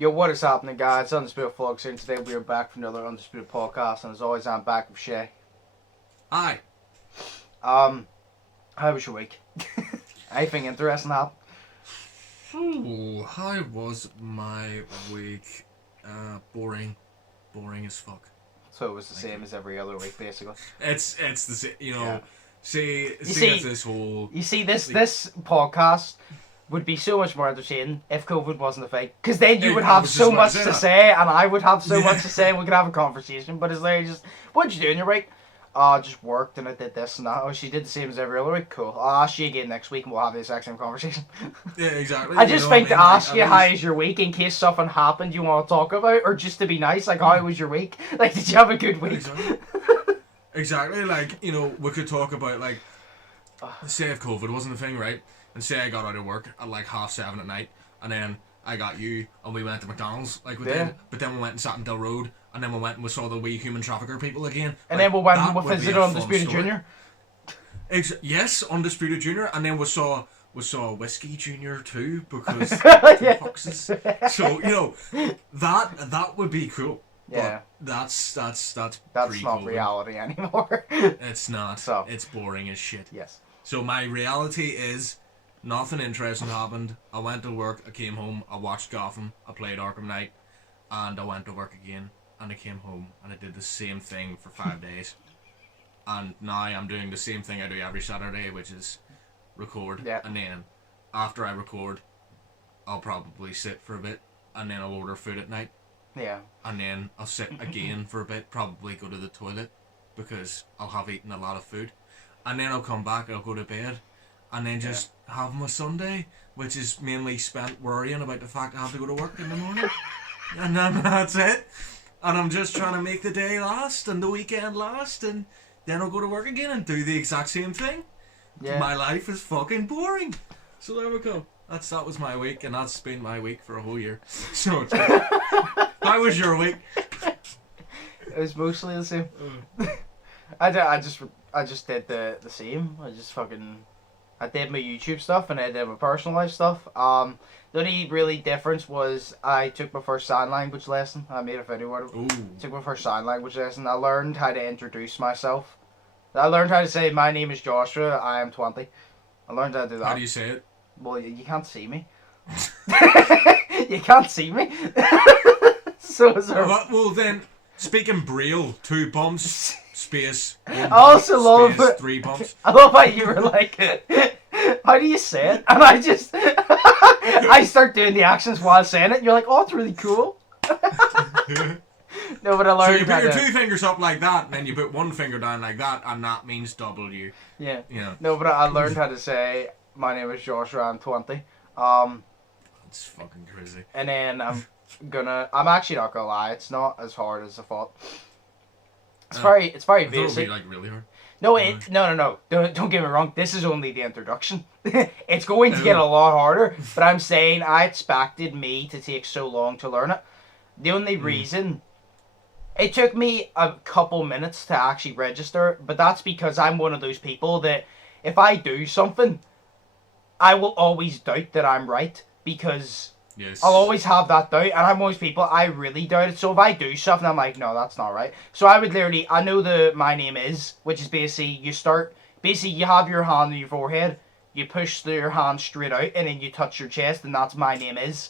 Yo, what is happening, guys? Undisputed Vlogs here, and today we are back for another Undisputed podcast, and as always, I'm back with Shay. Hi. How was your week? Anything interesting happened? Ooh, how was my week? Boring as fuck. So it was the same as every other week, basically. It's the same, you know. Yeah. See, this whole. You see, this podcast would be so much more entertaining if COVID wasn't a thing. Because then you would have so much to say, and I would have so much to say, and we could have a conversation. But it's like, just, what'd you do in your week? I just worked, and I did this and that. Oh, she did the same as every other week? Cool. I'll ask you again next week, and we'll have the exact same conversation. Yeah, exactly. I just think to ask you, how is your week, in case something happened you want to talk about, or just to be nice, like, how was your week? Like, did you have a good week? Exactly, like, you know, we could talk about, like, say if COVID wasn't a thing, right? And say I got out of work at like 7:30 at night, and then I got you, and we went to McDonald's, like we did. But then we went and sat in Dill Road, and then we went and we saw the wee human trafficker people again. And then we went and we visited Undisputed Junior. Yes, Undisputed Junior, and then we saw Whiskey Junior too, because foxes. So, you know, that would be cool. Yeah. But that's not reality anymore. It's not. So. It's boring as shit. Yes. So my reality is nothing interesting happened. I went to work, I came home, I watched Gotham, I played Arkham Knight, and I went to work again, and I came home, and I did the same thing for 5 days. And now I'm doing the same thing I do every Saturday, which is record. Yeah. And then after I record, I'll probably sit for a bit, and then I'll order food at night. Yeah. And then I'll sit again for a bit, probably go to the toilet, because I'll have eaten a lot of food. And then I'll come back, I'll go to bed, and then just have my Sunday, which is mainly spent worrying about the fact I have to go to work in the morning. And then that's it. And I'm just trying to make the day last, and the weekend last, and then I'll go to work again and do the exact same thing. Yeah. My life is fucking boring. So there we go. That was my week, and that's been my week for a whole year. So, how was your week? It was mostly the same. I just did the same. I did my YouTube stuff and I did my personal life stuff. The only really difference was I took my first sign language lesson. I made a video out of it. Took my first sign language lesson. I learned how to introduce myself. I learned how to say, my name is Joshua, I am 20. I learned how to do that. How do you say it? Well, you can't see me. You can't see me. So well then, speaking Braille, 2 bumps. Space. I also love it. 3 bumps. I love how you were like, how do you say it? And I just, I start doing the actions while saying it. And you're like, oh, it's really cool. No, but I learned. So you put your 2 fingers up like that, and then you put 1 finger down like that, and that means W. Yeah. You know. No, but I learned how to say, my name is Joshua, I'm 20. That's fucking crazy. And then I'm actually not gonna lie, it's not as hard as I thought. It's very basic. It would be like really hard. No, no. Don't get me wrong. This is only the introduction. It's going to get a lot harder. But I'm saying I expected me to take so long to learn it. The only reason it took me a couple minutes to actually register, but that's because I'm one of those people that if I do something, I will always doubt that I'm right because. Yes. I'll always have that doubt, and I'm one of those people, I really doubt it. So if I do something, I'm like, no, that's not right. So I would literally, I know my name is, which is basically, you have your hand on your forehead, you push your hand straight out, and then you touch your chest, and that's my name is.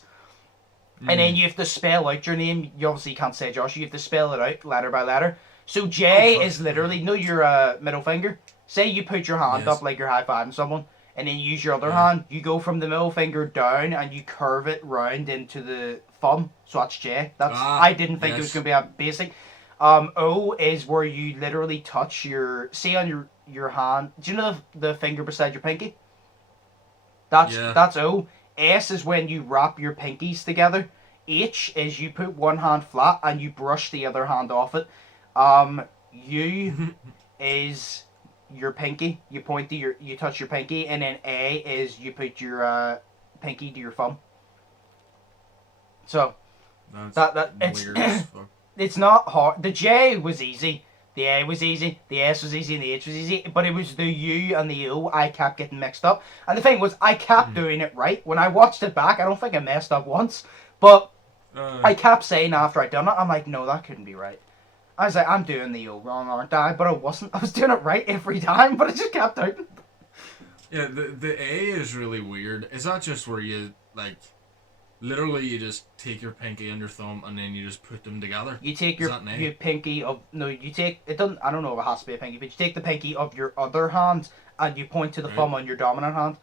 And then you have to spell out your name. You obviously can't say Josh, you have to spell it out, letter by letter. So J is literally, your middle finger. Say you put your hand up like you're high-fiving someone. And then you use your other hand, you go from the middle finger down and you curve it round into the thumb. So that's J. I didn't think it was going to be a basic. O is where you literally touch see on your hand. Do you know the finger beside your pinky? That's O. S is when you wrap your pinkies together. H is you put one hand flat and you brush the other hand off it. U is your pinky, you touch your pinky, and then A is you put your pinky to your thumb. So it's not hard. The J was easy, the A was easy, the S was easy, and the H was easy, but it was the U and the O I kept getting mixed up. And the thing was, I kept doing it right. When I watched it back, I don't think I messed up once, but I kept saying after I'd done it, I'm like, no, that couldn't be right. I was like, I'm doing the O wrong, aren't I? But I wasn't. I was doing it right every time, but it just kept out. Yeah, the A is really weird. Is that just where you, like, literally you just take your pinky and your thumb and then you just put them together? You take your pinky of... No, you take... It doesn't... I don't know if it has to be a pinky, but you take the pinky of your other hand and you point to the thumb on your dominant hand.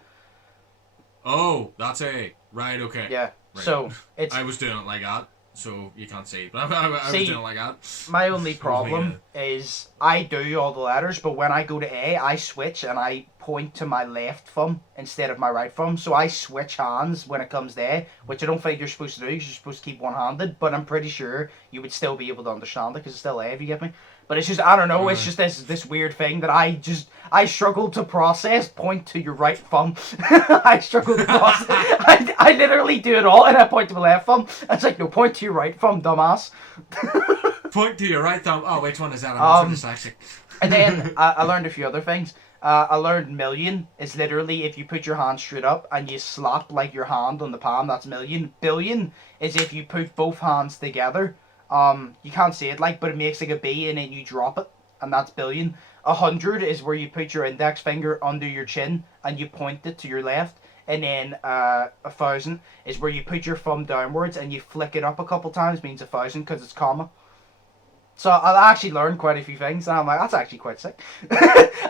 Oh, that's A. Right, okay. Yeah. Right. So, it's... I was doing it like that, so you can't see. But I was doing it like that. My only problem is I do all the letters, but when I go to A, I switch and I point to my left thumb instead of my right thumb. So I switch hands when it comes to A, which I don't think you're supposed to do because you're supposed to keep one-handed, but I'm pretty sure you would still be able to understand it because it's still A, if you get me. But it's just, I don't know, it's just this weird thing that I struggle to process. Point to your right thumb. I struggle to process. I literally do it all and I point to my left thumb. It's like, no, point to your right thumb, dumbass. Point to your right thumb. Oh, which one is that? I'm dyslexic. And then I learned a few other things. I learned million is literally if you put your hand straight up and you slap like your hand on the palm, that's million. Billion is if you put both hands together. You can't see it like, but it makes like a B and then you drop it, and that's billion. 100 is where you put your index finger under your chin and you point it to your left, and then 1,000 is where you put your thumb downwards and you flick it up a couple times, means 1,000 because it's comma. So I actually learned quite a few things, and I'm like, that's actually quite sick.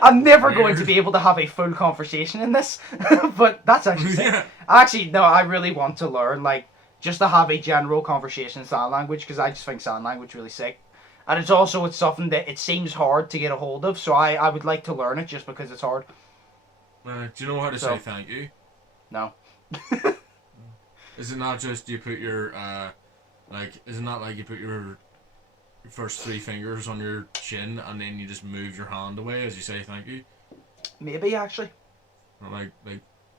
I'm never going to be able to have a full conversation in this, but that's actually sick. Yeah. Actually, no, I really want to learn, like, just to have a general conversation in sign language, because I just think sign language really sick. And it's something that it seems hard to get a hold of, so I would like to learn it just because it's hard. Do you know how to say thank you? No. Is it not just you put your, is it not like you put your first three fingers on your chin and then you just move your hand away as you say thank you? Maybe, actually. Not like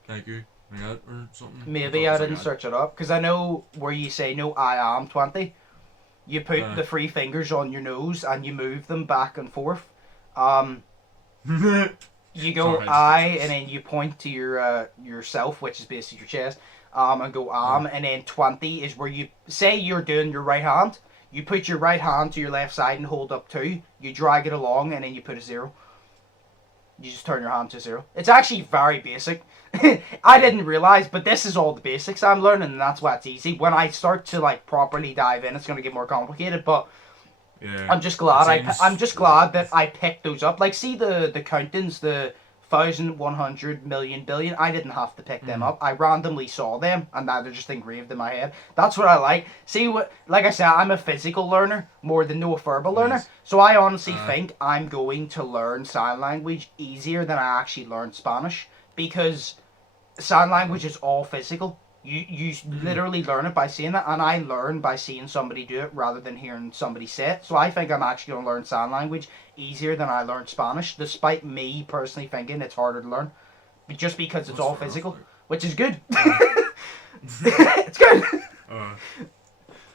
thank you, like that or something? Maybe I didn't search it up, because I know where you say, no, I am 20. You put the three fingers on your nose and you move them back and forth. You go I, and then you point to your yourself, which is basically your chest, and go and then 20 is where you say you're doing your right hand. You put your right hand to your left side and hold up 2. You drag it along and then you put a 0. You just turn your hand to 0. It's actually very basic. I didn't realise, but this is all the basics I'm learning, and that's why it's easy. When I start to like properly dive in, it's going to get more complicated, but yeah, I'm just glad I'm just glad that I picked those up. Like, see the countings, the 1,000, 100, million, billion. I didn't have to pick them up. I randomly saw them, and now they're just engraved in my head. That's what I like. See, like I said, I'm a physical learner more than no verbal learner. So I honestly think I'm going to learn sign language easier than I actually learned Spanish, because sign language is all physical. You literally learn it by seeing it, and I learn by seeing somebody do it rather than hearing somebody say it. So I think I'm actually going to learn sign language easier than I learned Spanish, despite me personally thinking it's harder to learn, just because it's all physical, which is good. It's good.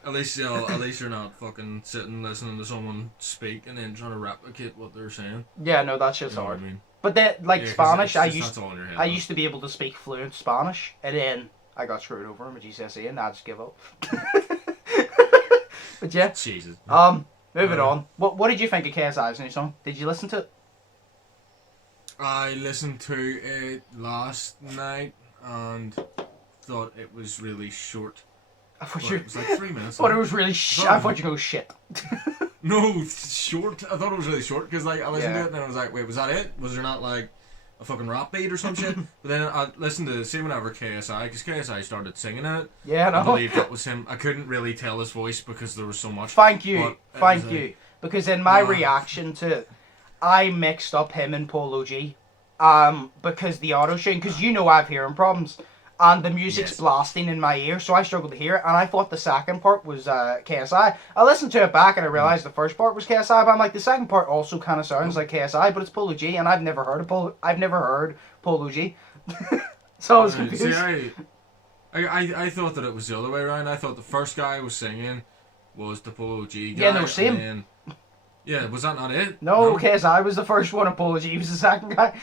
At least you're not fucking sitting listening to someone speak and then trying to replicate what they're saying. Yeah, no, that's just hard. I mean? But that, like, Spanish, I used to be able to speak fluent Spanish, and then I got screwed over in GCSE, and I just give up. But yeah. Jesus. Moving on. What did you think of KSI's new song? Did you listen to it? I listened to it last night and thought it was really short. I thought it was like 3 minutes. I thought it was really I thought you go shit. No, short. I thought it was really short because like I listened to it and then I was like, wait, was that it? Was there not like a fucking rap beat or some shit? But then I listened to see whenever KSI, because KSI started singing it. Yeah, no. I believe that was him. I couldn't really tell his voice because there was so much. Thank you. Because in my reaction to it, I mixed up him and Polo G. Because the auto tune, because you know I have hearing problems, and the music's blasting in my ear, so I struggled to hear it, and I thought the second part was KSI. I listened to it back and I realised the first part was KSI, but I'm like, the second part also kind of sounds like KSI, but it's Polo G, and I've never heard Polo G. So I was confused. See, I thought that it was the other way around. I thought the first guy was singing was the Polo G guy. Yeah, no, same. Yeah, was that not it? No, KSI was the first one and Polo G was the second guy.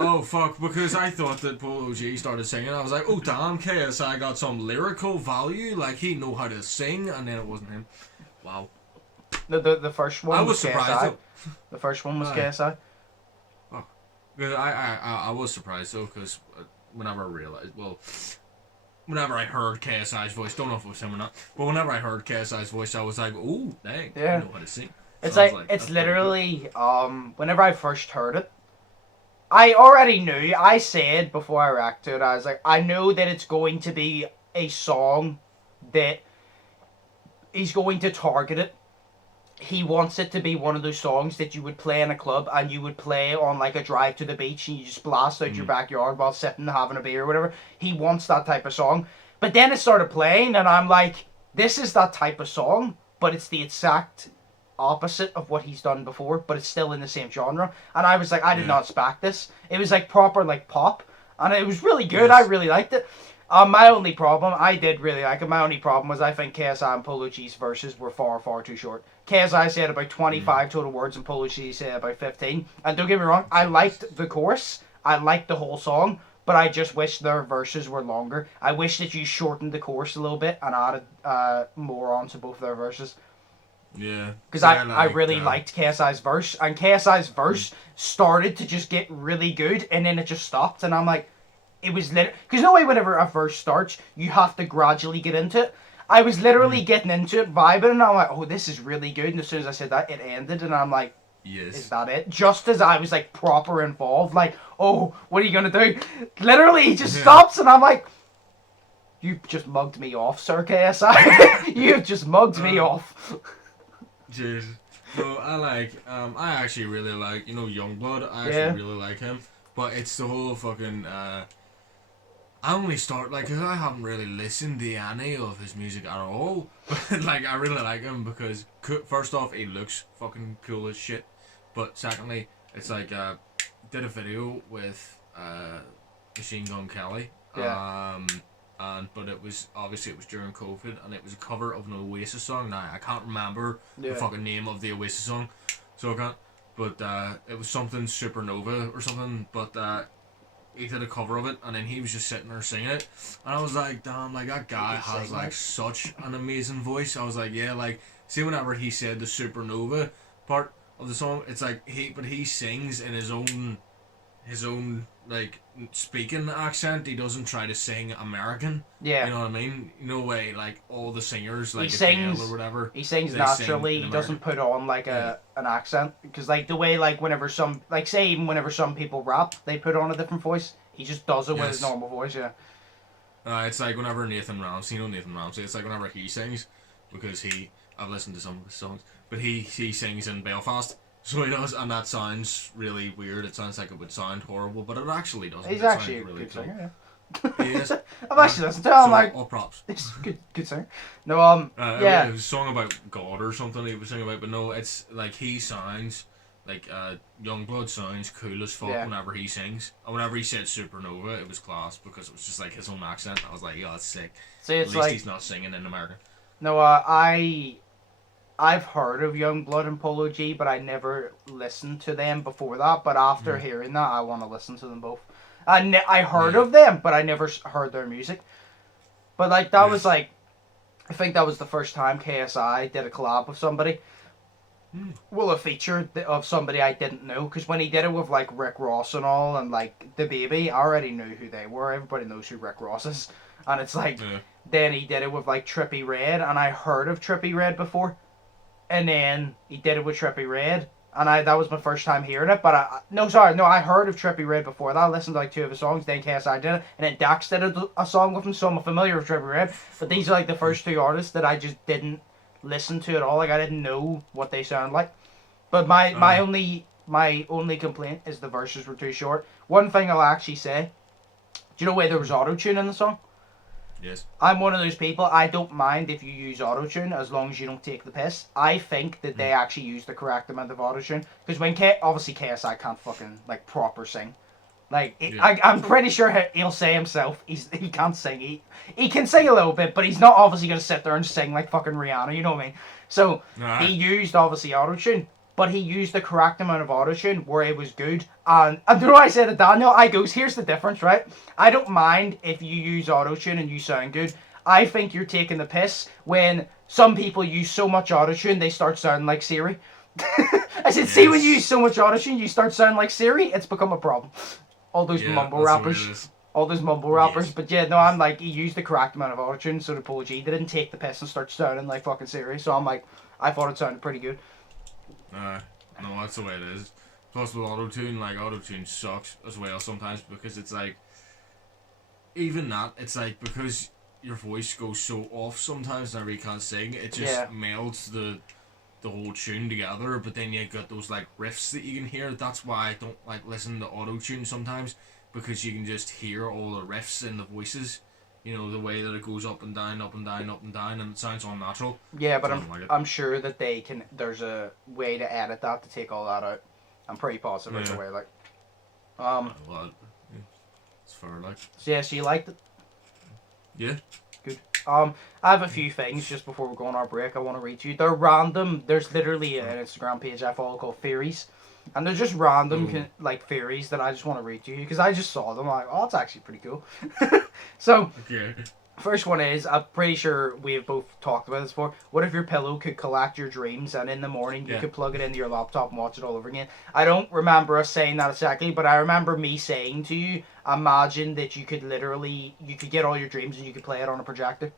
Oh fuck! Because I thought that Polo G started singing, I was like, "Oh damn, KSI got some lyrical value. Like he know how to sing," and then it wasn't him. Wow. The first one. I was surprised. KSI. Though. The first one was KSI. Oh, I was surprised though, because whenever I realized, whenever I heard KSI's voice, don't know if it was him or not, but whenever I heard KSI's voice, I was like, "Oh, dang, yeah. I know how to sing." It's So like it's literally whenever I first heard it, I already knew. I said before I reacted to it, I was like, I know that it's going to be a song that he's going to target it. He wants it to be one of those songs that you would play in a club and you would play on like a drive to the beach and you just blast out your backyard while sitting having a beer or whatever. He wants that type of song. But then it started playing and I'm like, this is that type of song, but it's the exact opposite of what he's done before, but it's still in the same genre. And I was like, I did not expect this. It was like proper like pop and it was really good. I really liked it. My only problem, I did really like it. My only problem was I think KSI and Polo G's verses were far, far too short. KSI said about 25 total words and Polo G said about 15. And don't get me wrong, I liked the chorus. I liked the whole song. But I just wish their verses were longer. I wish that you shortened the chorus a little bit and added more onto both their verses. Yeah. Because I really liked KSI's verse. And KSI's verse started to just get really good. And then it just stopped. And I'm like... It was literally... Because no way whenever a verse starts, you have to gradually get into it. I was literally getting into it, vibing, and I'm like, oh, this is really good. And as soon as I said that, it ended, and I'm like, yes. Is that it? Just as I was, like, proper involved, like, oh, what are you going to do? Literally, he just stops, and I'm like, you just mugged me off, Sir KSI. You've just mugged me off. Jeez. So, I actually really like, Youngblood. I actually really like him. But it's the whole fucking, I only start, because I haven't really listened to any of his music at all. But, I really like him because, first off, he looks fucking cool as shit. But, secondly, it's did a video with, Machine Gun Kelly. Yeah. But it was during COVID, and it was a cover of an Oasis song. Now, I can't remember the fucking name of the Oasis song, so I can't. But it was something Supernova or something, but he did a cover of it, and then he was just sitting there singing it, and I was like, damn, that guy has such an amazing voice. I was like, yeah, see whenever he said the Supernova part of the song, it's he sings in his own speaking accent. He doesn't try to sing American. Yeah. You know what I mean? No way, all the singers, he sings, or whatever. He sings naturally. He doesn't put on, an accent. Because, the way, whenever some... say, even whenever some people rap, they put on a different voice. He just does it with his normal voice, yeah. It's whenever Nathan Ramsey, it's whenever he sings, because I've listened to some of his songs, but he sings in Belfast. So he does, and that sounds really weird. It sounds like it would sound horrible, but it actually doesn't. He's actually a really good singer, yeah. He is. I've actually listened to him, all props. He's a good singer. No, yeah. It was a song about God or something he was singing about, but no, it's he sounds, Youngblood sounds cool as fuck whenever he sings. And whenever he said Supernova, it was class, because it was just his own accent. I was like, yeah, that's sick. See, it's at least he's not singing in American. No, I've heard of Youngblood and Polo G, but I never listened to them before that. But after hearing that, I want to listen to them both. I heard of them, but I never heard their music. But that was I think that was the first time KSI did a collab with somebody. Well, a feature of somebody I didn't know, because when he did it with Rick Ross and all, and The Baby, I already knew who they were. Everybody knows who Rick Ross is, and it's then he did it with Trippie Redd, and I heard of Trippie Redd before. And then he did it with Trippie Redd, and that was my first time hearing it. But I heard of Trippie Redd before that. I listened to 2 of his songs. Then KSI did it, and then Dax did a song with him. So I'm familiar with Trippie Redd. But these are the first 2 artists that I just didn't listen to at all. I didn't know what they sound like. But my only complaint is the verses were too short. One thing I'll actually say, do you know where there was auto-tune in the song? Yes. I'm one of those people, I don't mind if you use autotune as long as you don't take the piss. I think that they actually use the correct amount of autotune. Because obviously KSI can't fucking, proper sing. I'm pretty sure he'll say himself, he can't sing. He can sing a little bit, but he's not obviously going to sit there and sing like fucking Rihanna, you know what I mean? So, he used, obviously, autotune. but he used the correct amount of auto-tune where it was good. And you know what I said to Daniel? I goes, here's the difference, right? I don't mind if you use auto-tune and you sound good. I think you're taking the piss when some people use so much auto-tune they start sounding like Siri. I said, see, when you use so much auto-tune you start sounding like Siri, it's become a problem. All those mumble rappers. All those mumble rappers. Yes. But yeah, no, I'm like, he used the correct amount of auto-tune, so the Polo G didn't take the piss and start sounding like fucking Siri. So I'm like, I thought it sounded pretty good. No, that's the way it is. Plus with auto-tune, like, auto-tune sucks as well sometimes because it's like, even that, it's like, because your voice goes so off sometimes whenever you can't sing, it just melds the whole tune together, but then you got those like riffs that you can hear. That's why I don't like listen to auto-tune sometimes, because you can just hear all the riffs in the voices, you know, the way that it goes up and down, up and down, up and down, and it sounds unnatural. Yeah, but I'm sure that there's a way to edit that to take all that out. I'm pretty positive there's a way, like. Well, it's fair, like. So yeah, so you liked it? Yeah. Good. I have a few things just before we go on our break I want to read to you. They're random. There's literally an Instagram page I follow called Theories. And they're just random like theories that I just want to read to you because I just saw them. I'm like, oh, it's actually pretty cool. So, first one is, I'm pretty sure we've both talked about this before. What if your pillow could collect your dreams and in the morning you could plug it into your laptop and watch it all over again? I don't remember us saying that exactly, but I remember me saying to you, imagine that you could get all your dreams and you could play it on a projector.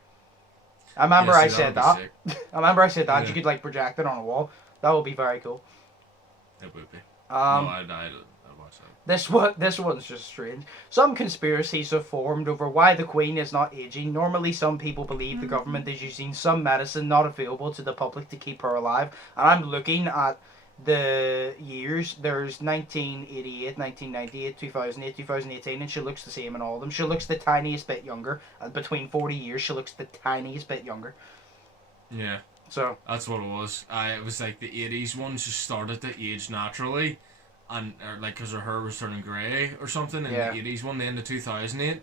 I remember I said that. I remember I said that. You could like project it on a wall. That would be very cool. It would be. I'd watch that. This one's just strange. Some conspiracies have formed over why the Queen is not aging. Normally, some people believe the government is using some medicine not available to the public to keep her alive. And I'm looking at the years. There's 1988, 1998, 2008, 2018, and she looks the same in all of them. She looks the tiniest bit younger. Between 40 years, she looks the tiniest bit younger. Yeah. So that's what it was. It was like the 80s one just started to age naturally, and like because her hair was turning grey or something. And the 80s one, then the 2008,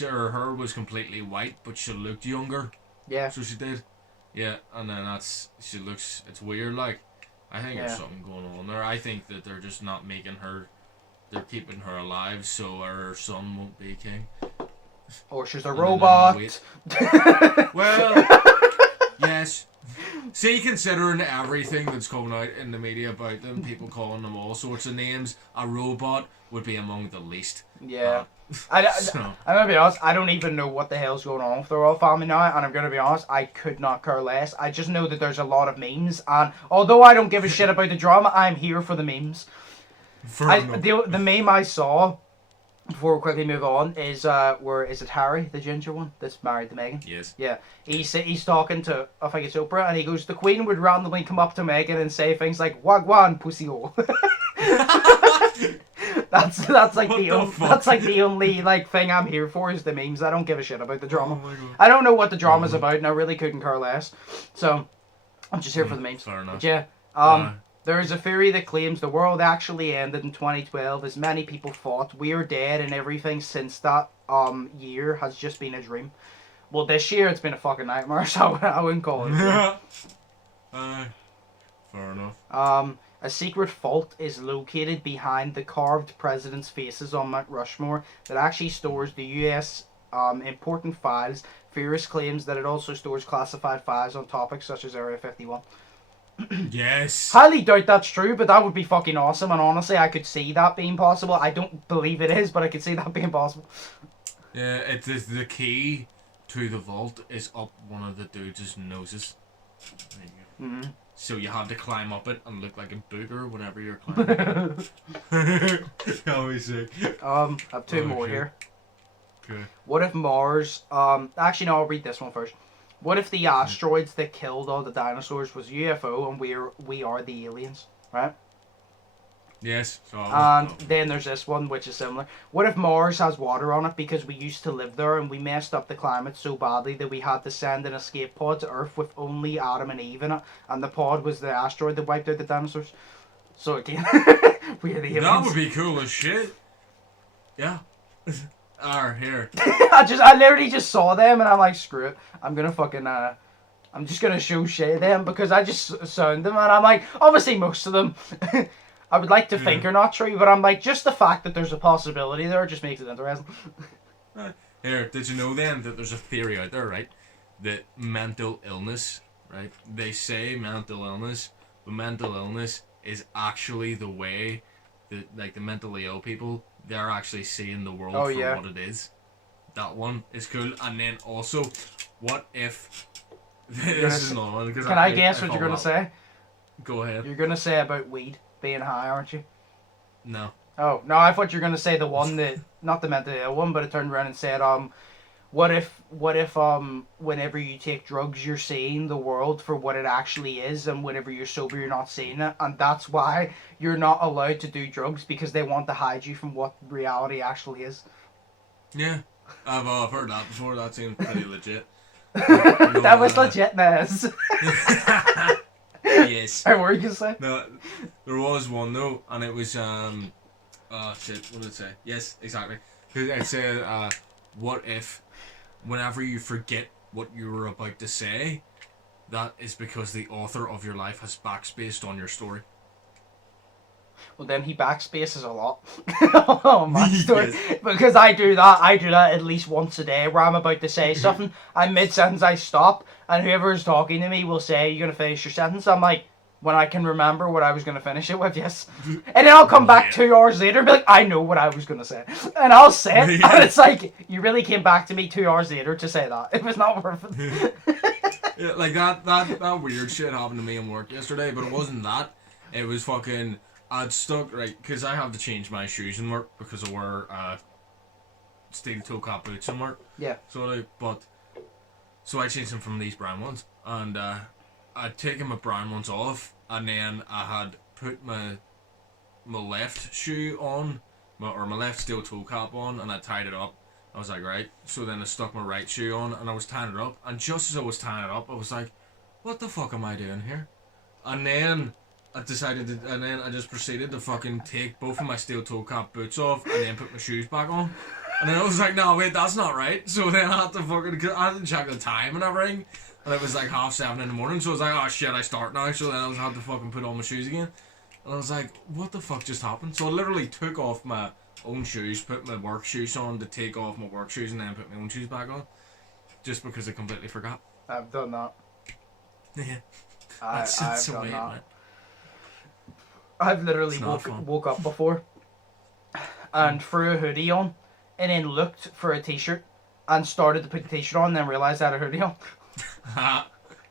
her hair was completely white, but she looked younger. Yeah. So she did. Yeah, and then she looks. It's weird. Like, I think there's something going on there. I think that they're just not making her. They're keeping her alive so her son won't be king. Or she's a robot. Well, yes. See, considering everything that's coming out in the media about them, people calling them all sorts of names, a robot would be among the least. Yeah. I'm going to be honest, I don't even know what the hell's going on with the royal family now, and I'm going to be honest, I could not care less. I just know that there's a lot of memes, and although I don't give a shit about the drama, I'm here for the memes. The meme I saw, before we quickly move on, is is it Harry, the ginger one, that's married to Meghan? Yes. Yeah. He's talking to, I think it's Oprah, and he goes, the Queen would randomly come up to Meghan and say things like, wagwan, pussy hole. That's like the only like thing I'm here for is the memes. I don't give a shit about the drama. Oh, I don't know what the drama's about, and I really couldn't care less. So I'm just here for the memes. Fair enough. But yeah. There is a theory that claims the world actually ended in 2012, as many people thought. We're dead, and everything since that year has just been a dream. Well, this year it's been a fucking nightmare, so I wouldn't call it a dream. Fair enough. A secret vault is located behind the carved presidents' faces on Mount Rushmore that actually stores the U.S. Important files. Theorist claims that it also stores classified files on topics such as Area 51. Yes. Highly doubt that's true, but that would be fucking awesome, and honestly, I could see that being possible. I don't believe it is, but I could see that being possible. Yeah, it is the key to the vault is up one of the dudes' noses. There you go. Mm-hmm. So you had to climb up it and look like a booger whenever you're climbing it. That was sick. I have two more here. Okay. What if Mars... actually, no, I'll read this one first. What if the asteroids that killed all the dinosaurs was UFO and we are the aliens, right? Yes. Then there's this one, which is similar. What if Mars has water on it because we used to live there and we messed up the climate so badly that we had to send an escape pod to Earth with only Adam and Eve in it, and the pod was the asteroid that wiped out the dinosaurs? So again, we are the aliens. That would be cool as shit. Yeah. Here. I literally just saw them and I'm like, screw it. I'm gonna fucking I'm just gonna show shit of them because I just sound them, and I'm like, obviously most of them, I would like to think are not true, but I'm like, just the fact that there's a possibility there just makes it interesting. Here, did you know then that there's a theory out there, right? That mental illness, right? They say mental illness, but mental illness is actually the way that, like, the mentally ill people, they're actually seeing the world for what it is. That one is cool. And then also, what if... this is another one. Can I guess what you're going to say? Go ahead. You're going to say about weed being high, aren't you? No. Oh, no, I thought you were going to say the one that... not the mentally ill one, but it turned around and said, what if whenever you take drugs, you're seeing the world for what it actually is, and whenever you're sober, you're not seeing it, and that's why you're not allowed to do drugs, because they want to hide you from what reality actually is. Yeah, I've heard that before. That seems pretty legit. That was legitness. Yes. What were you gonna say? No, there was one though, and it was oh shit, what did it say? Yes, exactly. It said, what if, whenever you forget what you were about to say, that is because the author of your life has backspaced on your story. Well, then he backspaces a lot on my story. Yes. Because I do that at least once a day, where I'm about to say something, I'm mid-sentence, I stop, and whoever is talking to me will say, "You're going to finish your sentence?" I'm like, when I can remember what I was going to finish it with, yes. And then I'll come back 2 hours later and be like, I know what I was going to say. And I'll say it, and it's like, you really came back to me 2 hours later to say that. It was not worth it. Yeah, like that weird shit happened to me in work yesterday, but it wasn't that. It was fucking... I'd stuck, right, because I have to change my shoes in work because I wear steel toe cap boots in work. Yeah. So I changed them from these brown ones, and I'd taken my brown ones off, and then I had put my left shoe on, my left steel toe cap on, and I tied it up. I was like, right. So then I stuck my right shoe on, and I was tying it up, and just as I was tying it up, I was like, what the fuck am I doing here? And then I just proceeded to fucking take both of my steel toe cap boots off and then put my shoes back on. And then I was like, no, wait, that's not right. So then I had to check the time and everything. And it was like 7:30 in the morning. So I was like, oh shit, I start now. So then I had to fucking put on my shoes again. And I was like, what the fuck just happened? So I literally took off my own shoes, put my work shoes on to take off my work shoes, and then put my own shoes back on. Just because I completely forgot. I've done that. Yeah. I've done that. Man. I've literally woke up before and threw a hoodie on and then looked for a t-shirt and started to put the t-shirt on and then realised I had a hoodie on.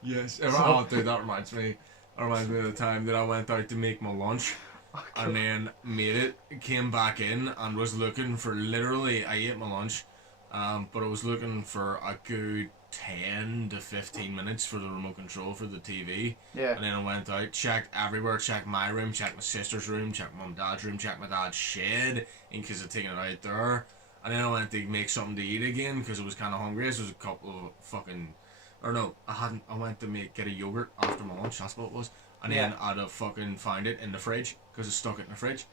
Yes. Oh, dude, that reminds me of the time that I went out to make my lunch and then made it, came back in and was looking for literally, I ate my lunch, but I was looking for a good 10 to 15 minutes for the remote control for the TV. Yeah. And then I went out, checked everywhere, checked my room, checked my sister's room, checked mum and dad's room, checked my dad's shed in case I'd taken it out there. And then I went to make something to eat again because I was kind of hungry. So it was a couple of fucking... Or no, I went to get a yogurt after my lunch, that's what it was. And then I'd have fucking found it in the fridge because I stuck it in the fridge.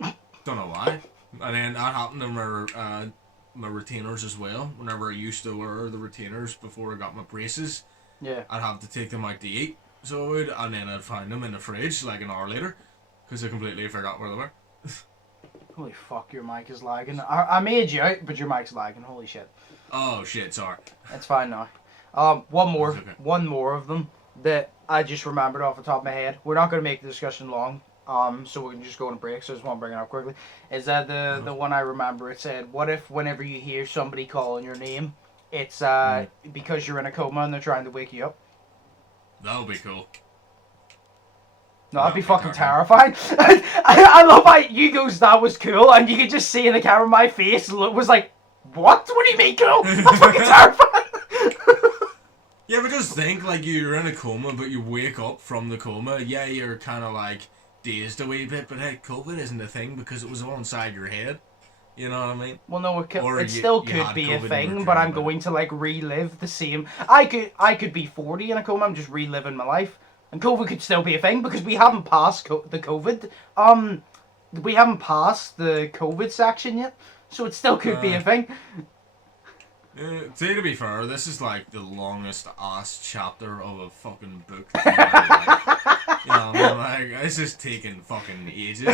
Don't know why. And then that happened to my retainers as well. Whenever I used to wear the retainers before I got my braces, I'd have to take them out to eat, so I would, and then I'd find them in the fridge like an hour later because I completely forgot where they were. Holy fuck, your mic is lagging. I made you out, but your mic's lagging. Holy shit. Oh shit, sorry. It's fine now. One more of them that I just remembered off the top of my head. We're not going to make the discussion long. So we can just go on a break, so I just want to bring it up quickly. Is that the one I remember? It said, what if whenever you hear somebody calling your name, it's because you're in a coma and they're trying to wake you up? That would be cool. No, that'd be fucking terrifying. I love how you goes, that was cool, and you could just see in the camera my face was like, what? What do you mean cool? That's fucking terrifying. Yeah, but just think, like, you're in a coma, but you wake up from the coma. Yeah, you're kind of like dazed a wee bit, but hey, COVID isn't a thing because it was all inside your head. You know what I mean? Well, no, it still could be a thing, but I'm going to like relive the same. I could be 40 in a coma. I'm just reliving my life, and COVID could still be a thing because we haven't passed the COVID. We haven't passed the COVID section yet, so it still could be a thing. To be fair, this is like the longest ass chapter of a fucking book. You know, like it's just taking fucking ages.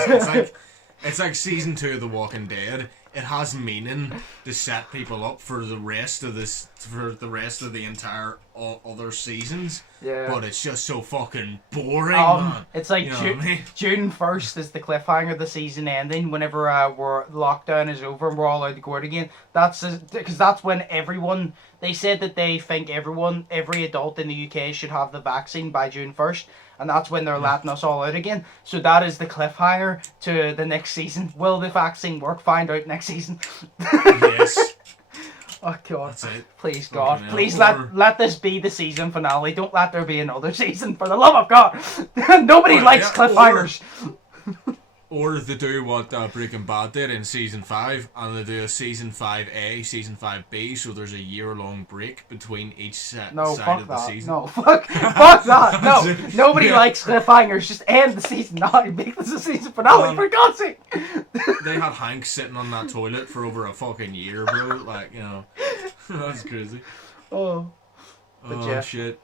It's like season 2 of The Walking Dead. It has meaning to set people up for the rest of the entire other seasons. Yeah. But it's just so fucking boring, man. It's like you know what I mean? June 1st is the cliffhanger of the season ending. Whenever lockdown is over and we're all allowed to go out again, because that's when everyone. They said that they think every adult in the UK should have the vaccine by June 1st. And that's when they're letting us all out again. So that is the cliffhanger to the next season. Will the vaccine work? Find out next season. Yes. Oh God. That's it. Please God. Fucking Please hell. let this be the season finale. Don't let there be another season, for the love of God. Nobody likes cliffhangers. Or they do what Breaking Bad did in season 5, and they do a season 5A, season 5B, so there's a year-long break between each side of the season. No, fuck that. No, nobody likes cliffhangers. Just end the season now. Make this a season finale, for God's sake. They had Hank sitting on that toilet for over a fucking year, bro. Like, you know, that's crazy. Oh, yeah. Shit.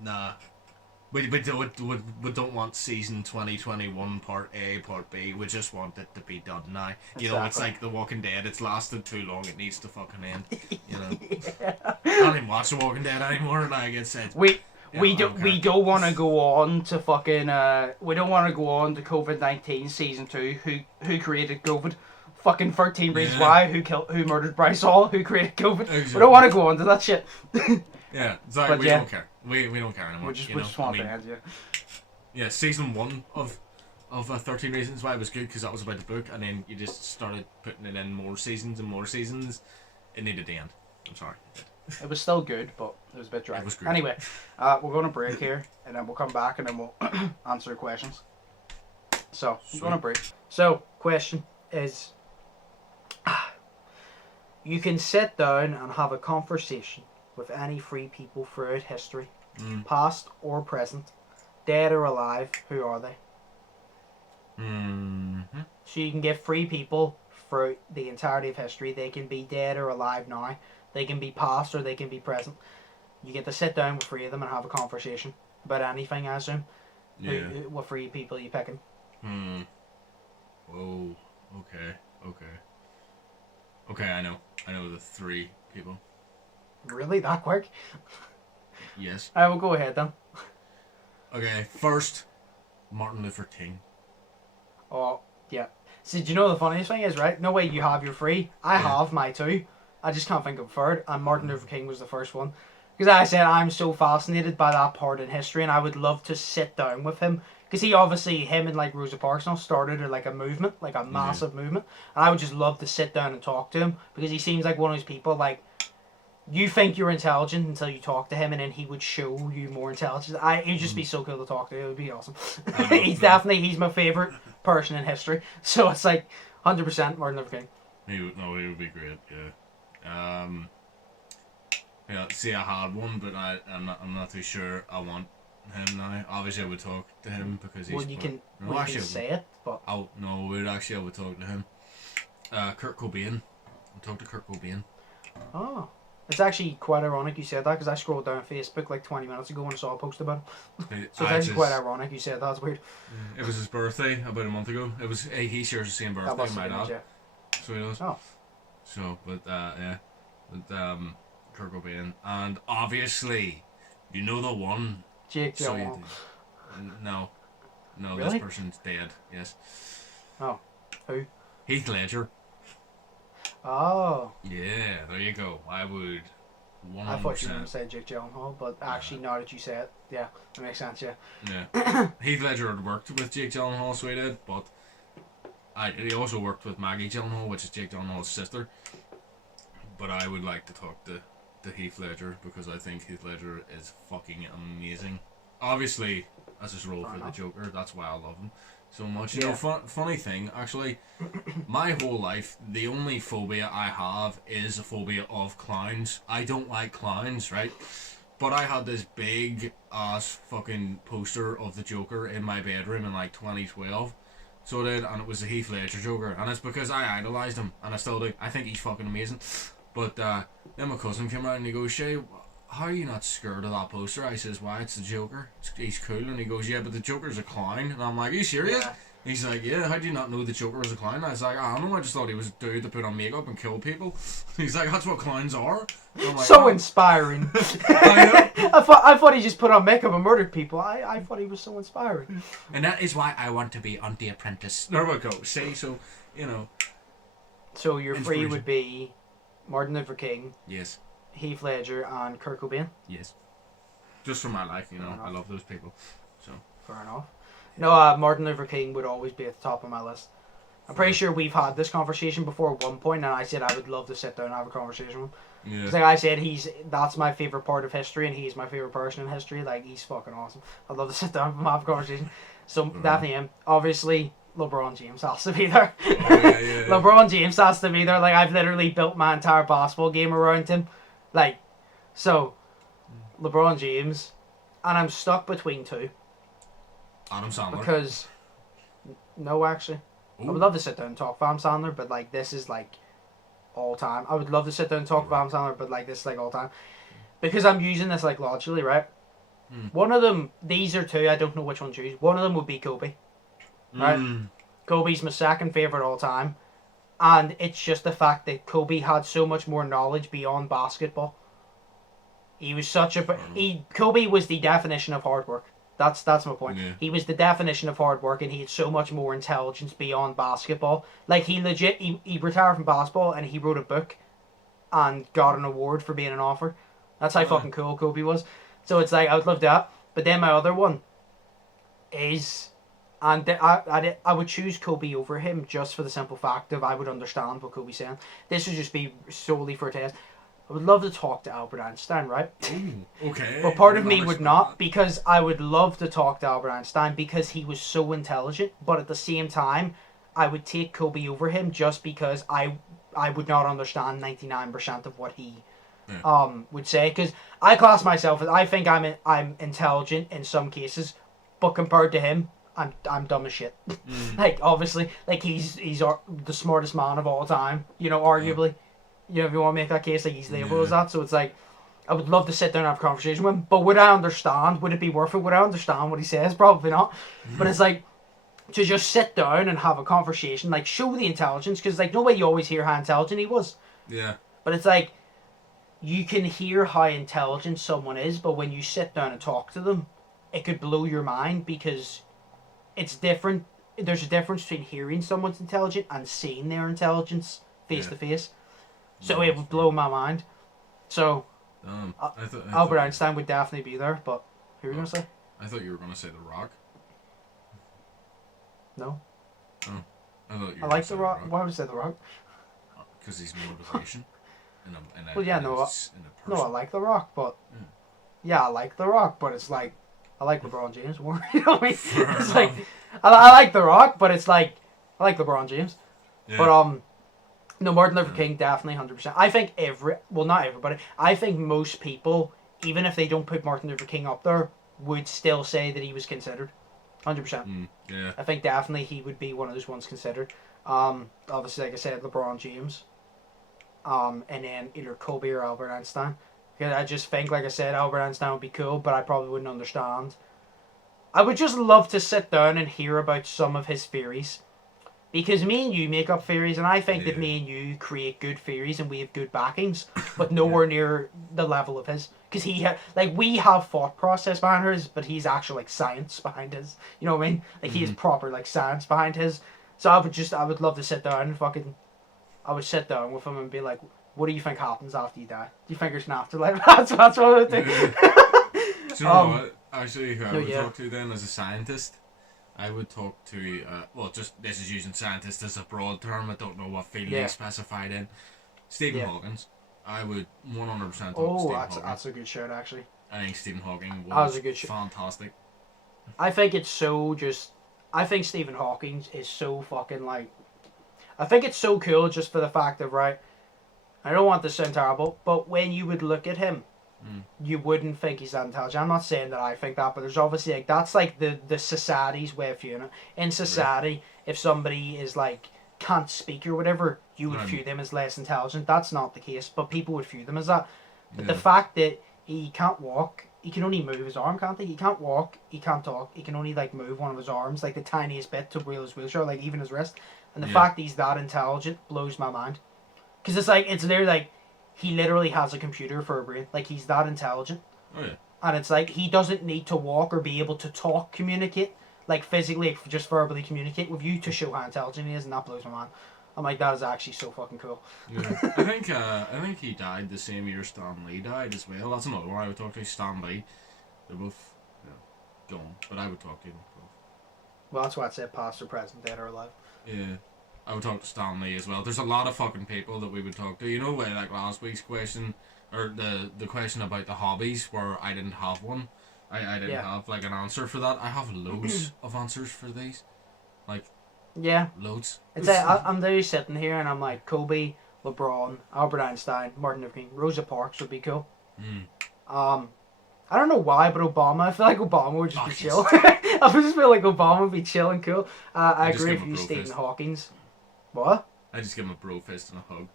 Nah. We don't want season 2021 part A, part B. We just want it to be done now. You know, it's like The Walking Dead. It's lasted too long. It needs to fucking end. You know. Yeah. I don't even watch The Walking Dead anymore. Like it said. We don't want to go on to fucking we don't want to go on to COVID-19 season 2. Who created COVID? Fucking 13 Reasons Why. Who murdered Bryce Hall? Who created COVID? Exactly. We don't want to go on to that shit. Yeah, it's like we don't care. We don't care anymore. We just want to end, yeah, season 1 of 13 Reasons Why was good because that was about the book, and then you just started putting it in more seasons and more seasons. It needed to end. I'm sorry. It was still good, but it was a bit dry. It was good. Anyway, we're going to break here, and then we'll come back, and then we'll answer questions. So, we're going to break. So, question is, you can sit down and have a conversation with any three people throughout history, past or present, dead or alive. Who are they? Mm-hmm. So you can get three people throughout the entirety of history. They can be dead or alive now. They can be past or they can be present. You get to sit down with three of them and have a conversation about anything, I assume. Yeah. What three people are you picking? Oh, okay. Okay, I know the three people. Really? That quick? Yes. I will go ahead then. Okay, first, Martin Luther King. Oh, yeah. See, do you know the funniest thing is, right? No way you have your three. I have my two. I just can't think of a third. And Martin Luther King was the first one. Because I said I'm so fascinated by that part in history, and I would love to sit down with him. Because him and like Rosa Parks started like a movement, like a massive movement. And I would just love to sit down and talk to him. Because he seems like one of those people, like, you think you're intelligent until you talk to him, and then he would show you more intelligence. He'd just be so cool to talk to. It would be awesome. He's my favourite person in history. So it's like 100% Martin Luther King. He would be great. Yeah. Yeah. See, I had one, but I'm not too sure. I want him now. Obviously, I would talk to him because he's. Well, you can say it, but. Oh no, I would talk to him. Kurt Cobain. I'll talk to Kurt Cobain. Oh. It's actually quite ironic you said that, because I scrolled down Facebook like 20 minutes ago and I saw a post about it. So it's actually quite ironic you said that. That's weird. It was his birthday about a month ago. It was he shares the same birthday with my dad. So he does. Oh. So, but Kurt Cobain, and obviously, you know the one. Jake Gyllenhaal. No, really? This person's dead. Yes. Oh, who? Heath Ledger. Oh. Yeah, there you go. I would 100%. I thought you were going to say Jake Gyllenhaal, but actually now that you say it, yeah, that makes sense, yeah. Yeah. Heath Ledger had worked with Jake Gyllenhaal, so he did, but he also worked with Maggie Gyllenhaal, which is Jake Gyllenhaal's sister. But I would like to talk to Heath Ledger, because I think Heath Ledger is fucking amazing. Obviously, as his role for the Joker, that's why I love him so much. You know, funny thing, actually, my whole life, the only phobia I have is a phobia of clowns. I don't like clowns, right? But I had this big ass fucking poster of the Joker in my bedroom in like 2012, So I did, and it was the Heath Ledger Joker, and it's because I idolised him, and I still do. I think he's fucking amazing. But then my cousin came around and he goes, Shay, how are you not scared of that poster? I says, why, it's the Joker. He's cool. And he goes, yeah, but the Joker's a clown. And I'm like, are you serious? Yeah. He's like, yeah, how do you not know the Joker was a clown? I was like, I don't know, I just thought he was a dude to put on makeup and kill people. He's like, that's what clowns are. I'm like, so inspiring. I know. I thought he just put on makeup and murdered people. I thought he was so inspiring. And that is why I want to be on The Apprentice. There we go. See, so, you know. So your three would be Martin Luther King, Yes. Heath Ledger, and Kurt Cobain. Yes. Just for my life, you know. I love those people. So. Fair enough. No, Martin Luther King would always be at the top of my list. I'm pretty sure we've had this conversation before at one point, and I said I would love to sit down and have a conversation with him. Yeah. Like I said, that's my favourite part of history, and he's my favourite person in history. Like, he's fucking awesome. I'd love to sit down and have a conversation. So, definitely him. Obviously, LeBron James has to be there. Oh, yeah. LeBron James has to be there. Like, I've literally built my entire basketball game around him. Like, so, LeBron James, and I'm stuck between two. Adam Sandler. Because, no, actually. Ooh. I would love to sit down and talk Adam Sandler, but, like, this is, like, all time. I would love to sit down and talk Adam Sandler, but, like, this is, like, all time. Because I'm using this, like, logically, right? One of them, these are two, I don't know which one to choose. One of them would be Kobe. Right? Kobe's my second favourite all time. And it's just the fact that Kobe had so much more knowledge beyond basketball. He was such a... Kobe was the definition of hard work. That's my point. Yeah. He was the definition of hard work, and he had so much more intelligence beyond basketball. Like, he legit... He retired from basketball, and he wrote a book and got an award for being an author. That's how fucking cool Kobe was. So it's like, I would love that. But then my other one is... And I would choose Kobe over him just for the simple fact of I would understand what Kobe's saying. This would just be solely for a test. I would love to talk to Albert Einstein, right? Ooh, okay. But part of me would not, because I would love to talk to Albert Einstein because he was so intelligent. But at the same time, I would take Kobe over him just because I would not understand 99% of what he would say. Because I class myself as, I think I'm intelligent in some cases, but compared to him, I'm dumb as shit. Like, obviously, like, he's the smartest man of all time, you know, arguably. You know, if you want to make that case, like, he's labeled as that. So it's like, I would love to sit down and have a conversation with him, but would I understand? Would it be worth it? Would I understand what he says? Probably not. But it's like, to just sit down and have a conversation, like, show the intelligence, because, like, no way you always hear how intelligent he was. Yeah. But it's like, you can hear how intelligent someone is, but when you sit down and talk to them, it could blow your mind, because it's different. There's a difference between hearing someone's intelligent and seeing their intelligence face to face. So it would blow my mind. So Albert Einstein would definitely be there, but who are you going to say? I thought you were going to say The Rock. No. Oh. I like The Rock. Why would I say The Rock? Because he's motivation. I like The Rock, but... Yeah, I like The Rock, but it's like... I like LeBron James more. You know what I mean? It's like... I like The Rock, but it's like... I like LeBron James. Yeah. But, no, Martin Luther King, definitely 100%. I think not everybody, I think most people, even if they don't put Martin Luther King up there, would still say that he was considered. 100%. Yeah. I think definitely he would be one of those ones considered. Obviously, like I said, LeBron James. And then either Kobe or Albert Einstein. Because I just think, like I said, Albert Einstein would be cool, but I probably wouldn't understand. I would just love to sit down and hear about some of his theories. Because me and you make up theories, and I think that me and you create good theories, and we have good backings, but nowhere near the level of his. Because we have thought process behind his, but he's actually, like, science behind his. You know what I mean? Like, he has proper, like, science behind his. So I would love to sit down and I would sit down with him and be like, what do you think happens after you die? Do you think there's an afterlife? That's what I would think. Do you know what? Actually, who I would talk to then as a scientist? I would talk to, this is using scientist as a broad term, I don't know what field he's specified in. Stephen Hawking. I would 100% talk to Stephen Hawking. That's a good shout, actually. I think Stephen Hawking was fantastic. I think I think Stephen Hawking is so fucking, like, I think it's so cool just for the fact of, right, I don't want this to sound terrible, but when you would look at him, you wouldn't think he's that intelligent. I'm not saying that I think that, but there's obviously like that's like the society's way of viewing it. In society, if somebody is like can't speak or whatever, you would view them as less intelligent. That's not the case, but people would view them as that. But the fact that he can't walk, he can only move his arm, can't he? He can't walk, he can't talk, he can only like move one of his arms, like the tiniest bit to wheel his wheelchair, like even his wrist. And the fact that he's that intelligent blows my mind. Because it's like, it's literally like, he literally has a computer for a brain. Like, he's that intelligent. Oh, yeah. And it's like, he doesn't need to walk or be able to talk, communicate, like physically, just verbally communicate with you to show how intelligent he is, and that blows my mind. I'm like, that is actually so fucking cool. Yeah. I think he died the same year Stan Lee died as well. That's another one I would talk to. Stan Lee. They're both gone, but I would talk to him. Well, that's why I said past or present, dead or alive. Yeah. I would talk to Stan Lee as well. There's a lot of fucking people that we would talk to. You know, like last week's question, or the question about the hobbies, where I didn't have one. I didn't have like an answer for that. I have loads of answers for these. Like, loads. It's I'm there sitting here and I'm like, Kobe, LeBron, Albert Einstein, Martin Luther King, Rosa Parks would be cool. I don't know why, but Obama, I feel like Obama would just be chill. I just feel like Obama would be chill and cool. I agree with you, Stephen Hawking. What? I just give him a bro fist and a hug.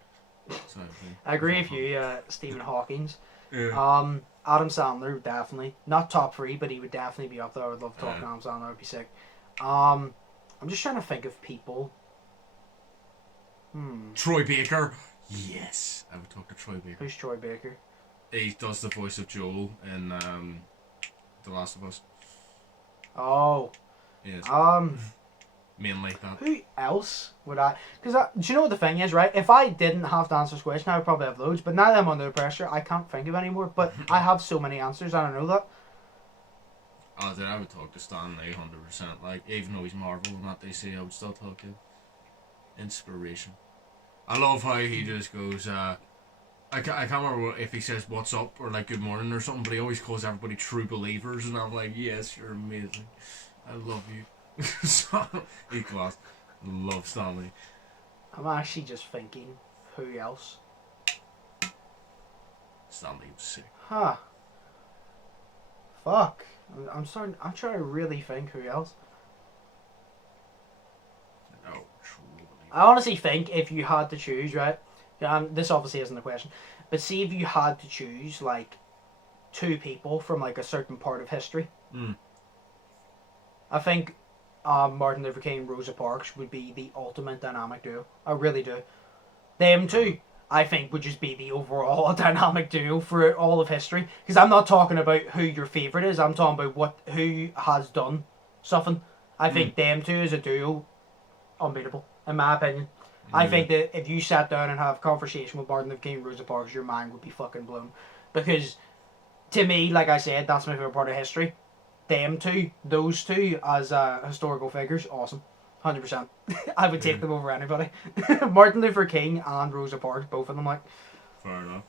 I agree with you, Stephen Hawking. Yeah. Adam Sandler, definitely. Not top 3, but he would definitely be up there. I would love talking to Adam Sandler, it would be sick. I'm just trying to think of people. Troy Baker. Yes. I would talk to Troy Baker. Who's Troy Baker? He does the voice of Joel in The Last of Us. Oh. Yes. Mainly that. Who else would I... Because do you know what the thing is, right? If I didn't have to answer this question, I would probably have loads. But now that I'm under the pressure, I can't think of any more. But I have so many answers, I don't know that. Oh, dude, I would talk to Stan Lee 100%. Like, even though he's Marvel and that they say, I would still talk to him. Inspiration. I love how he just goes, I can't remember if he says what's up or like good morning or something, but he always calls everybody true believers, and I'm like, yes, you're amazing. I love you. So, he class. Love Stanley. I'm actually just thinking, who else? Stanley was sick. Huh. Fuck. I'm trying to really think who else. No, true believer. I honestly think if you had to choose, right? This obviously isn't a question, but see if you had to choose like 2 people from like a certain part of history. I think Martin Luther King and Rosa Parks would be the ultimate dynamic duo. I really do. Them 2, I think, would just be the overall dynamic duo for all of history. Because I'm not talking about who your favourite is, I'm talking about who has done something. I think them 2 as a duo, unbeatable, in my opinion. I think that if you sat down and have a conversation with Martin Luther King and Rosa Parks, your mind would be fucking blown. Because, to me, like I said, that's my favourite part of history. Them 2, those 2 as historical figures, awesome. 100%. I would take them over anybody. Martin Luther King and Rosa Parks, both of them, like. Fair enough.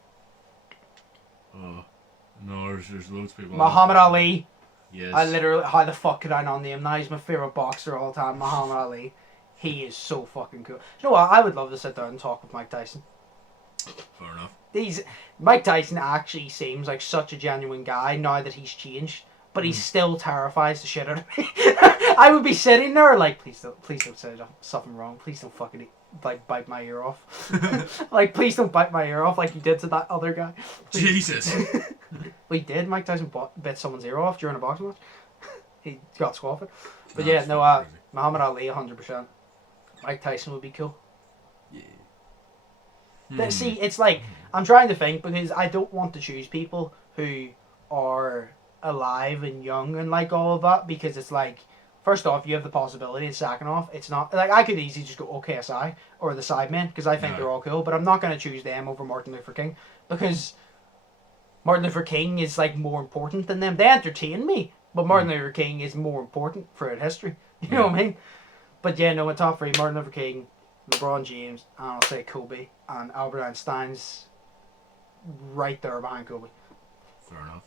No, there's loads of people. Muhammad Ali. Yes. I literally, how the fuck could I not name that? He's my favourite boxer of all time, Muhammad Ali. He is so fucking cool. You know what? I would love to sit down and talk with Mike Tyson. Fair enough. Mike Tyson actually seems like such a genuine guy now that he's changed, but he still terrifies the shit out of me. I would be sitting there like, please don't say something wrong. Please don't fucking like bite my ear off. Like, please don't bite my ear off like you did to that other guy. Jesus. We did. Mike Tyson bit someone's ear off during a boxing match. He got squatted. But yeah, no, Muhammad Ali 100%. Mike Tyson would be cool. Yeah. But see, it's like, I'm trying to think because I don't want to choose people who are alive and young and like all of that, because it's like, first off, you have the possibility, and second off, it's not, like, I could easily just go OKSI or the Sidemen because I think they're all cool, but I'm not going to choose them over Martin Luther King because Martin Luther King is like more important than them. They entertain me, but Martin Luther King is more important throughout history. You know what I mean? But yeah, no, in top 3, Martin Luther King, LeBron James, and I'll say Kobe, and Albert Einstein's right there behind Kobe. Fair enough.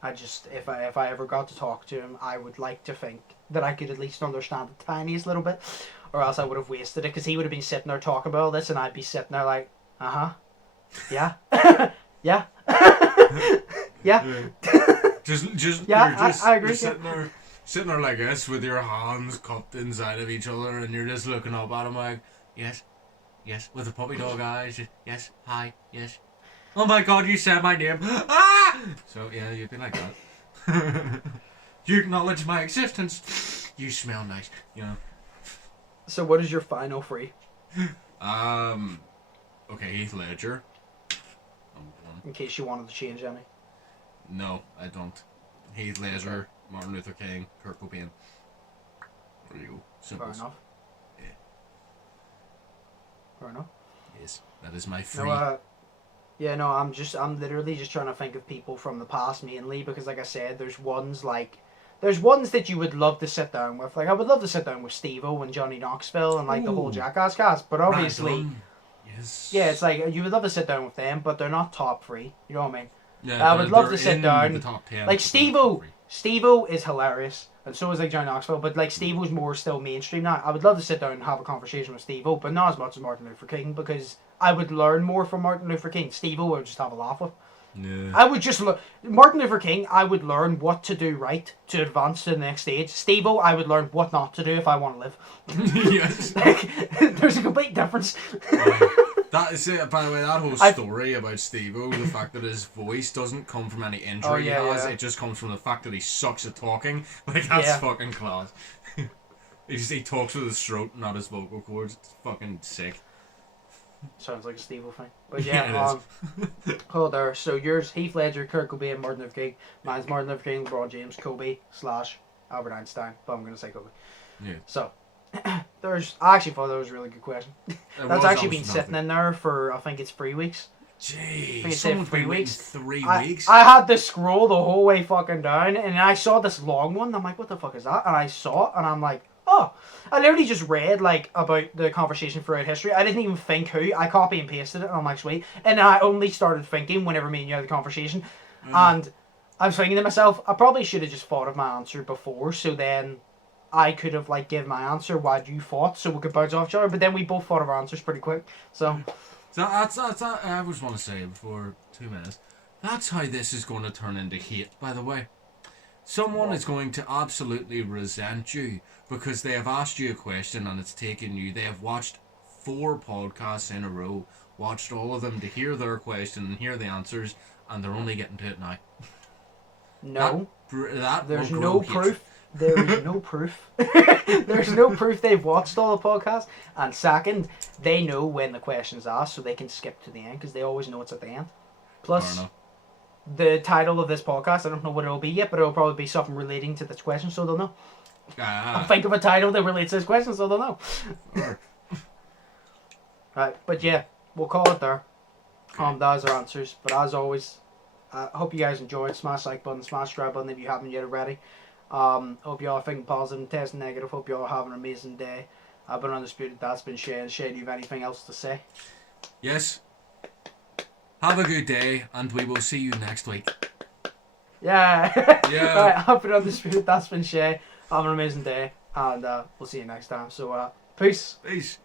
I just, if I ever got to talk to him, I would like to think that I could at least understand the tiniest little bit, or else I would have wasted it, because he would have been sitting there talking about all this, and I'd be sitting there like, yeah, yeah. Yeah. Just Yeah, you're just I agree. you're sitting there like this with your hands cupped inside of each other, and you're just looking up at him like, yes, with the puppy dog eyes, yes, hi, yes. Oh my God, you said my name. Ah! So yeah, you'd be like that. You acknowledge my existence. You smell nice, you know. So what is your final three? Okay, Heath Ledger. Number one. In case you wanted to change any. No, I don't. Heath Ledger, Martin Luther King, Kurt Cobain. There you go. Fair Simples. enough. Yeah. Fair enough. Yes, that is my free. No, yeah, no, I'm literally just trying to think of people from the past mainly because, like I said, there's ones that you would love to sit down with. Like, I would love to sit down with Steve-O and Johnny Knoxville and, like, the whole Ooh. Jackass cast, but obviously, Right, yes. yeah, it's like, you would love to sit down with them, but they're not top three, you know what I mean? Yeah, I would love they're to sit in down, the top 10, like, but Steve-O, they're Steve-O is hilarious, and so is, like, Johnny Knoxville, but, like, Steve-O's more still mainstream now. I would love to sit down and have a conversation with Steve-O, but not as much as Martin Luther King, because I would learn more from Martin Luther King. Steve-O I would just have a laugh with. Yeah. I would just Martin Luther King, I would learn what to do right to advance to the next stage. Steve-O, I would learn what not to do if I want to live. Yes. Like, there's a complete difference. That is it. By the way, that whole story about Steve-O, the fact that his voice doesn't come from any injury he has, it just comes from the fact that he sucks at talking. Like, that's fucking class. He talks with his throat, not his vocal cords. It's fucking sick. Sounds like a Steve-O thing. But yeah, hold there. So yours, Heath Ledger, Kurt Cobain, Martin Luther King. Mine's Martin Luther King, LeBron James, Kobe / Albert Einstein. But I'm going to say Kobe. Yeah. So, I actually thought that was a really good question. That's actually been sitting in there for, I think it's 3 weeks. Jeez, someone's been waiting 3 weeks. I had to scroll the whole way fucking down, and I saw this long one. I'm like, what the fuck is that? And I saw it, and I'm like, oh. I literally just read, like, about the conversation throughout history. I didn't even think who. I copy and pasted it, and I'm like, sweet. And I only started thinking whenever me and you had the conversation. And I was thinking to myself, I probably should have just thought of my answer before, so then I could have, like, given my answer while you thought, so we could bounce off each other. But then we both thought of our answers pretty quick, so... That's I just want to say before 2 minutes, that's how this is going to turn into hate, by the way. Someone is going to absolutely resent you because they have asked you a question and it's taken you. They have watched 4 podcasts in a row, watched all of them to hear their question and hear the answers, and they're only getting to it now. No. There's no proof. There is no proof. There's no proof they've watched all the podcasts. And second, they know when the question is asked, so they can skip to the end because they always know it's at the end. Plus, the title of this podcast, I don't know what it'll be yet, but it'll probably be something relating to this question, so they'll know. I'll think of a title that relates to this question, so they'll know. Right, but yeah, we'll call it there. That is our answers. But as always, I hope you guys enjoyed. Smash like button, smash subscribe button if you haven't yet already. Hope you all are thinking positive, testing negative. Hope you all have an amazing day. I've been Undisputed. That's been Shane. Shane, do you have anything else to say? Yes. Have a good day, and we will see you next week. Yeah. Yeah. Right, I've been Undisputed. That's been Shay. Have an amazing day, and we'll see you next time. So, peace. Peace.